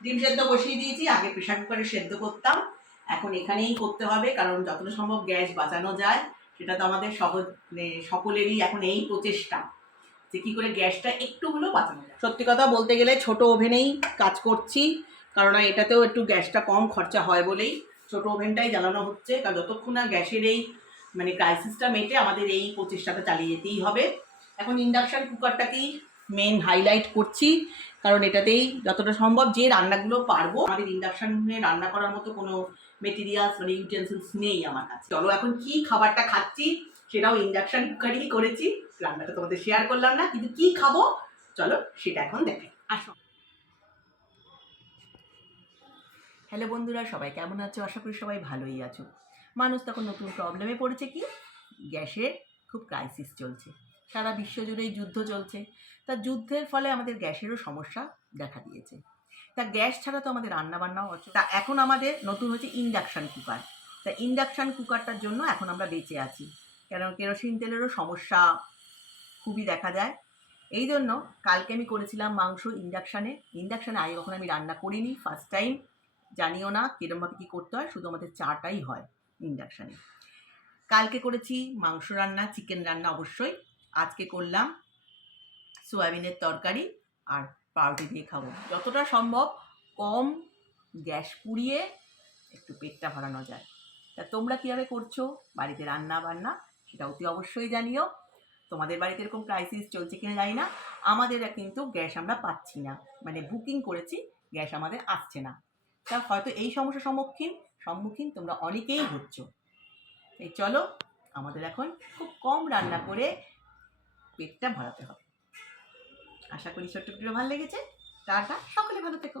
ডিম সেদ্ধ বসিয়ে দিয়েছি, আগে প্রেসার কুকারে সেদ্ধ করতাম, এখন এখানেই করতে হবে, কারণ যতটা সম্ভব গ্যাস বাঁচানো যায় সেটা তো আমাদের সহজ, মানে সকলেরই এখন এই প্রচেষ্টা যে কী করে গ্যাসটা একটু হলেও বাঁচানো যায়। সত্যি কথা বলতে গেলে ছোট ওভেনেই কাজ করছি, কারণ এটাতেও একটু গ্যাসটা কম খরচা হয় বলেই ছোট ওভেনটাই জ্বালানো হচ্ছে, কারণ যতক্ষণ না গ্যাসের এই মানে ক্রাইসিসটা মেটে আমাদের এই প্রচেষ্টাটা চালিয়ে যেতেই হবে। এখন ইন্ডাকশান কুকারটাকেই মেন হাইলাইট করছি, কারণ এটাতেই যতটা সম্ভব যে রান্নাগুলো পারবো। আমাদের ইন্ডাকশানে রান্না করার মতো কোনো মেটেরিয়ালস মানে ইউটেন্সিলস নেই আমার কাছে। চলো এখন কি খাবারটা খাচ্ছি সেটাও ইন্ডাকশান কুকারেই করেছি, রান্নাটা তোমাদের শেয়ার করলাম না, কিন্তু কি খাবো চলো সেটা এখন দেখাই, আসো। হ্যালো বন্ধুরা, সবাই কেমন আছো? আশা করি সবাই ভালোই আছো। মানুষ তখন নতুন প্রবলেমে পড়েছে, কি গ্যাসের খুব ক্রাইসিস চলছে, সারা বিশ্ব জুড়েই যুদ্ধ চলছে। তা যুদ্ধের ফলে আমাদের গ্যাসেরও সমস্যা দেখা দিয়েছে। তা গ্যাস ছাড়া তো আমাদের রান্নাবান্নাও হচ্ছে। তা এখন আমাদের নতুন হচ্ছে ইন্ডাকশান কুকার। তা ইন্ডাকশান কুকারটার জন্য এখন আমরা বেঁচে আছি, কারণ কেরোসিন তেলেরও সমস্যা খুবই দেখা যায়। এই জন্য কালকে আমি করেছিলাম মাংস ইন্ডাকশানে আগে কখন আমি রান্না করিনি, ফার্স্ট টাইম, জানিও না কীরমভাবে কী করতে হয়, শুধু আমাদের চাটাই হয় ইন্ডাকশানে। কালকে করেছি মাংস রান্না, চিকেন রান্না অবশ্যই। আজকে করলাম সয়াবিনের তরকারি আর পাউরুটি দিয়ে খাবো। যতটা সম্ভব কম গ্যাস পুড়িয়ে একটু পেটটা ভরানো যায়। তা তোমরা কীভাবে করছো বাড়িতে রান্না বান্না সেটা অতি অবশ্যই জানিও। তোমাদের বাড়িতে এরকম ক্রাইসিস চলছে কিনা জানি না, আমাদের কিন্তু গ্যাস আমরা পাচ্ছি না, মানে বুকিং করেছি, গ্যাস আমাদের আসছে না। তা হয়তো এই সমস্যার সম্মুখীন তোমরা অনেকেই হচ্ছ। এই চলো আমাদের এখন খুব কম রান্না করে পেটটা ভরাতে হবে। আশা করি ছোট্ট ভিডিও ভালো লেগেছে। টাটা, সকলে ভালো থেকো।